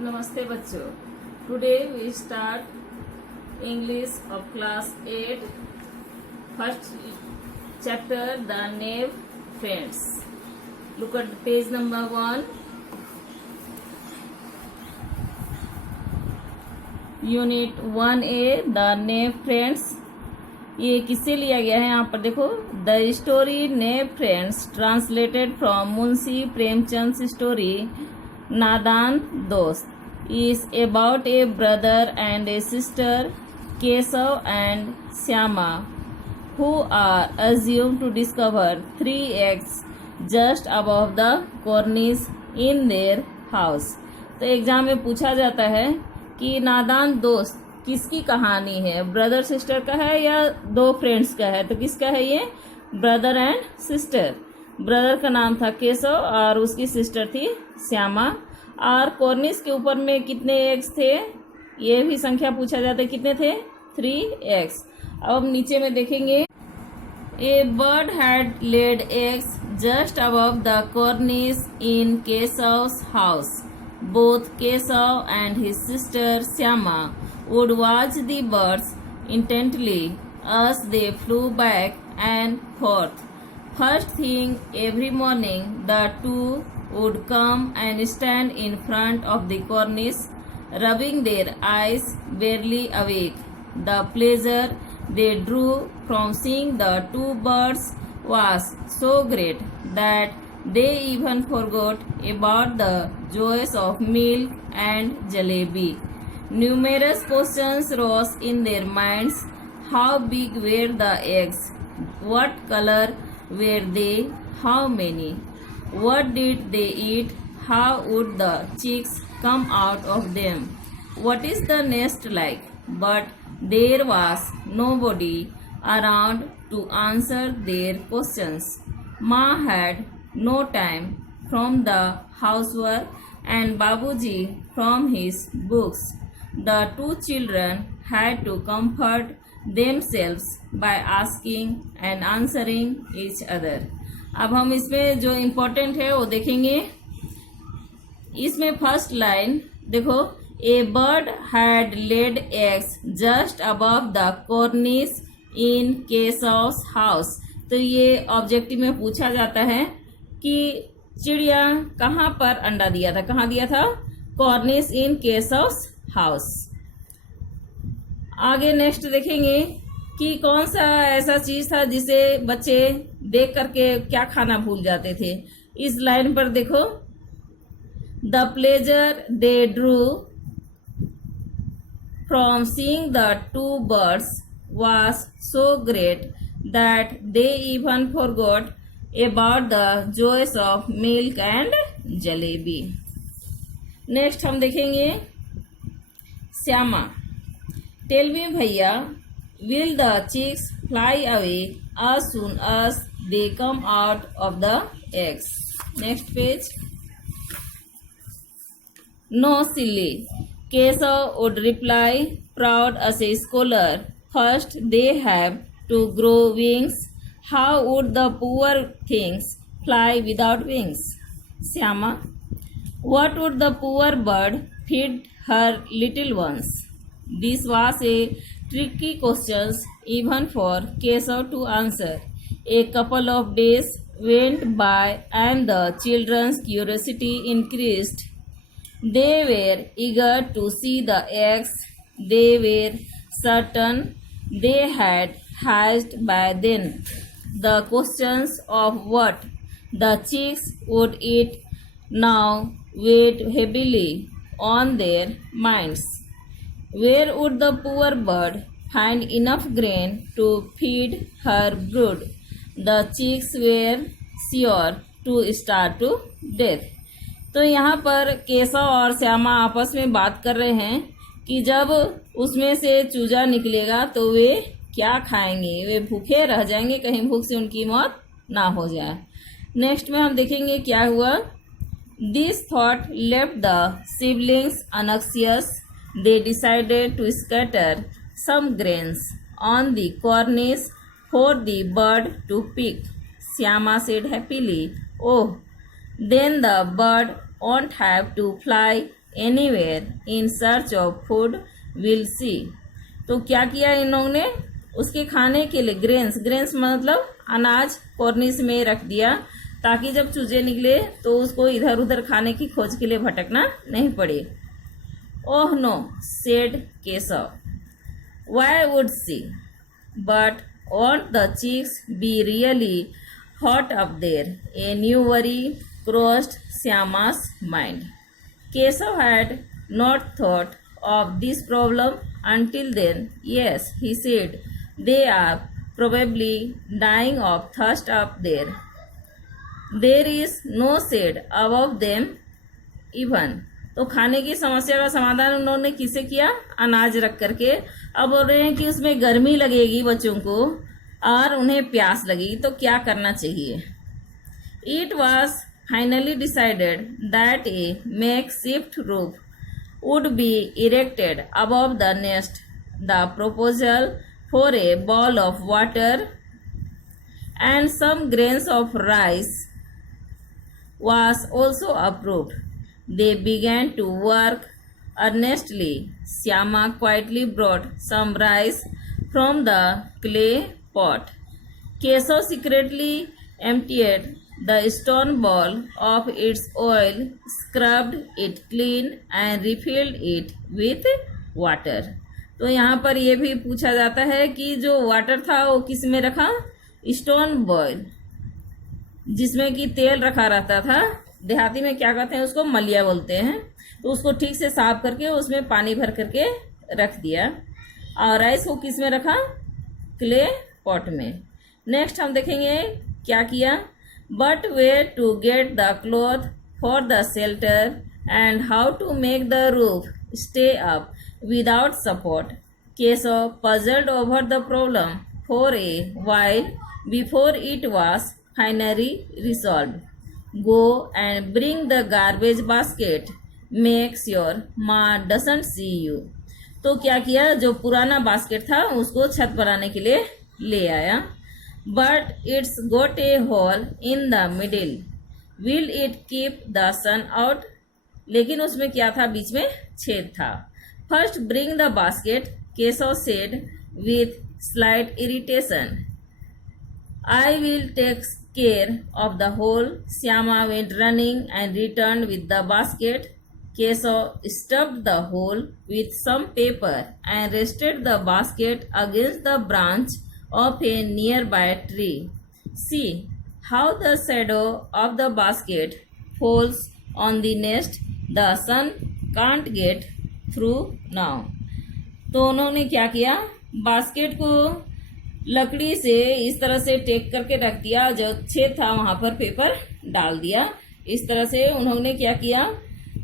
नमस्ते बच्चों। Today we start English of class 8 first chapter the knave friends. Look at page number 1. Unit 1A the knave friends. ये किससे लिया गया है? यहाँ पर देखो, the story naive friends translated from Munshi Premchand story नादान दोस्त is about a brother and a sister, Kesav and Syama, who are assumed to discover 3 eggs just above the cornice in their house. तो एग्जाम में पूछा जाता है कि नादान दोस्त किसकी कहानी है, ब्रदर सिस्टर का है या दो फ्रेंड्स का है? तो किसका है ये? Brother and sister. ब्रदर का नाम था केशव और उसकी सिस्टर थी श्यामा। और कॉर्निस के ऊपर में कितने एग्स थे, ये भी संख्या पूछा जाता है, कितने थे? 3 एग्स। अब हम नीचे में देखेंगे, a bird had laid eggs just above the cornice in Keshav's house. Both Keshav and his sister Shyama would watch the birds intently as they flew back and forth. First thing every morning, the two would come and stand in front of the cornice, rubbing their eyes, barely awake. The pleasure they drew from seeing the two birds was so great that they even forgot about the joys of milk and jalebi. Numerous questions rose in their minds. How big were the eggs? What color were they? How many? What did they eat? How would the chicks come out of them? What is the nest like? But there was nobody around to answer their questions. Ma had no time from the housework and Babuji from his books. The two children had to comfort themselves by asking and answering each other. अब हम इसमें जो important है वो देखेंगे। इसमें first line देखो, a bird had laid eggs just above the cornice in Keshav's house. तो ये ऑब्जेक्टिव में पूछा जाता है कि चिड़िया कहाँ पर अंडा दिया था, कहाँ दिया था? कॉर्निस इन केशव्स हाउस। आगे नेक्स्ट देखेंगे कि कौन सा ऐसा चीज था जिसे बच्चे देख करके क्या खाना भूल जाते थे। इस लाइन पर देखो, the pleasure they drew from seeing the two birds was so great that they even forgot about the joys of milk and jalebi. Next हम देखेंगे श्यामा। टेल मी भैया, will the chicks fly away as soon as they come out of the eggs? Next page. No, silly, Kesav would reply, proud as a scholar. First they have to grow wings. How would the poor things fly without wings? Syama. What would the poor bird feed her little ones? This was a tricky question even for Kesav to answer. A couple of days went by and the children's curiosity increased. They were eager to see the eggs. They were certain they had hatched by then. The questions of what the chicks would eat now weighed heavily on their minds. Where would the poor bird find enough grain to feed her brood? The chicks were sure to starve to death. तो यहाँ पर केशव और श्यामा आपस में बात कर रहे हैं कि जब उसमें से चूजा निकलेगा तो वे क्या खाएंगे, वे भूखे रह जाएंगे, कहीं भूख से उनकी मौत ना हो जाए। नेक्स्ट में हम देखेंगे क्या हुआ। This thought left the siblings anxious. They decided to scatter some grains on the cornice for the bird to pick. Syama said happily, "Oh, Then the bird won't have to fly anywhere in search of food, we'll see. तो क्या किया इन लोगों ने, उसके खाने के लिए grains मतलब अनाज कॉर्निस में रख दिया, ताकि जब चूजे निकले तो उसको इधर उधर खाने की खोज के लिए भटकना नहीं पड़े. Oh no, said Keshav, why would she? But won't the chicks be really hot up there? A new worry crossed Syama's mind. Keshav had not thought of this problem until then. Yes, he said, they are probably dying of thirst up there. There is no shade above them even. तो खाने की समस्या का समाधान उन्होंने किसे किया, अनाज रख करके. अब बोल रहे हैं कि उसमें गर्मी लगेगी बच्चों को और उन्हें प्यास लगेगी, तो क्या करना चाहिए. It was finally decided that A makeshift roof would be erected above the nest. The proposal for a bowl of water and some grains of rice was also approved. They began to work earnestly. Syama quietly brought some rice from the clay pot. Keshav secretly emptied the stone bowl of its oil, scrubbed it clean and refilled it with water. तो यहाँ पर यह भी पूछा जाता है कि जो वाटर था वो किस में रखा, स्टोन बॉयल, जिसमें कि तेल रखा रहता था. देहाती में क्या कहते हैं उसको, मलिया बोलते हैं. तो उसको ठीक से साफ करके उसमें पानी भर करके रख दिया. और राइस को किस में रखा, क्ले पॉट में. नेक्स्ट हम देखेंगे क्या किया. But where to get the cloth for the shelter and how to make the roof stay up without support. Keshav puzzled over the problem for a while before it was finally resolved. Go and bring the garbage basket. Make sure Ma doesn't see you. तो क्या किया, जो पुराना basket था उसको छत बनाने के लिए ले आया. But it's got a hole in the middle. Will it keep the sun out? लेकिन उसमें क्या था, बीच में छेद था. First bring the basket, Keshav said with slight irritation. I will take care of the hole. Syama went running and returned with the basket. Keshav stuffed the hole with some paper and rested the basket against the branch of a nearby tree. See how the shadow of the basket falls on the nest. The sun can't get through now. तो उन्होंने क्या किया, basket को लकड़ी से इस तरह से टेक करके रख दिया, जो छेद था वहां पर पेपर डाल दिया. इस तरह से उन्होंने क्या किया,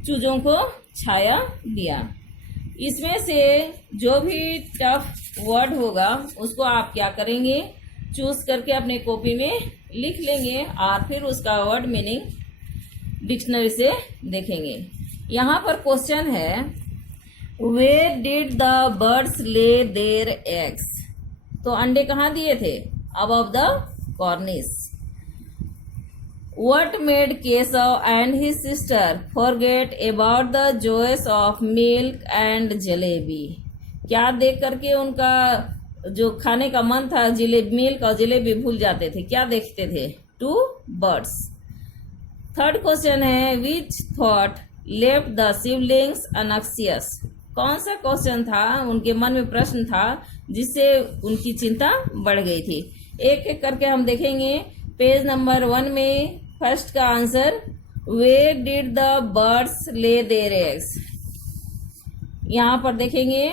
चूजों को छाया दिया. इसमें से जो भी टफ वर्ड होगा उसको आप क्या करेंगे, चूज करके अपने कॉपी में लिख लेंगे और फिर उसका वर्ड मीनिंग डिक्शनरी से देखेंगे. यहाँ पर क्वेश्चन है, where did the birds lay their eggs. तो अंडे कहाँ दिए थे, above the cornice. What made Keshav and his sister forget about the joys of milk and jalebi? क्या देख करके उनका जो खाने का मन था, जलेबी, मिल्क और जलेबी भूल जाते थे, क्या देखते थे, 2 birds. थर्ड क्वेश्चन है, which thought left the siblings anxious? कौन सा क्वेश्चन था, उनके मन में प्रश्न था जिससे उनकी चिंता बढ़ गई थी. एक एक करके हम देखेंगे. पेज नंबर 1 में फर्स्ट का answer, where did the birds lay their eggs. यहाँ पर देखेंगे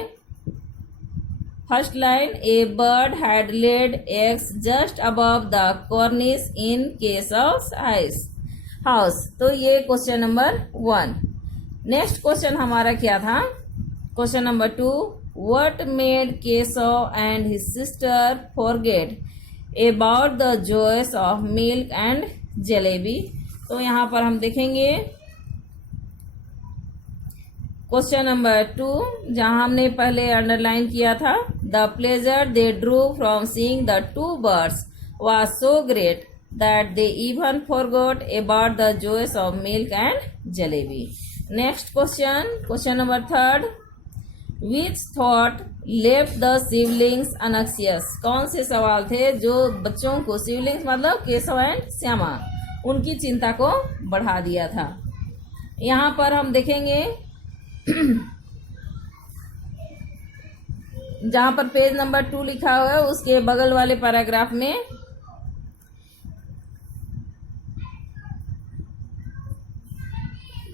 first line, a bird had laid eggs just above the cornice in Keshav's house. तो ये क्वेश्चन नंबर 1. नेक्स्ट क्वेश्चन हमारा क्या था, question number 2, what made Keshav and his sister forget about the joys of milk and jalebi. तो यहाँ पर हम देखेंगे क्वेश्चन नंबर 2, जहाँ हमने पहले अंडरलाइन किया था, the pleasure they drew from seeing the 2 birds was so great that they even forgot about the joys of milk and jalebi. Next question, question number 3. Which thought left the siblings anxious? कौन से सवाल थे जो बच्चों को, siblings मतलब Keshav and Shyama, उनकी चिंता को बढ़ा दिया था? यहाँ पर हम देखेंगे जहाँ पर पेज नंबर 2 लिखा हुआ है उसके बगल वाले पैराग्राफ में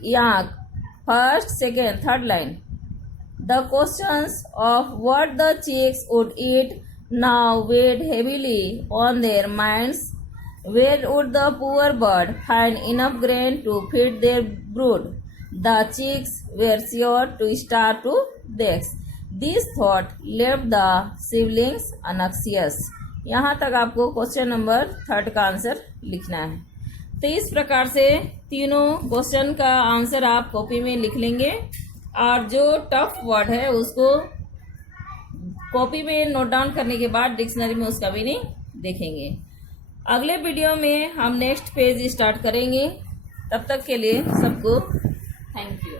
यहाँ first, second, third line, the questions of what the chicks would eat now weighed heavily on their minds. Where would the poor bird find enough grain to feed their brood? The chicks were sure to starve to death. This thought left the siblings anxious. यहाँ तक आपको question number 3 का answer लिखना है। तो इस प्रकार से तीनों क्वेश्चन का आंसर आप कॉपी में लिख लेंगे और जो टफ वर्ड है उसको कॉपी में नोट डाउन करने के बाद डिक्शनरी में उसका मीनिंग देखेंगे। अगले वीडियो में हम नेक्स्ट पेज स्टार्ट करेंगे। तब तक के लिए सबको थैंक यू।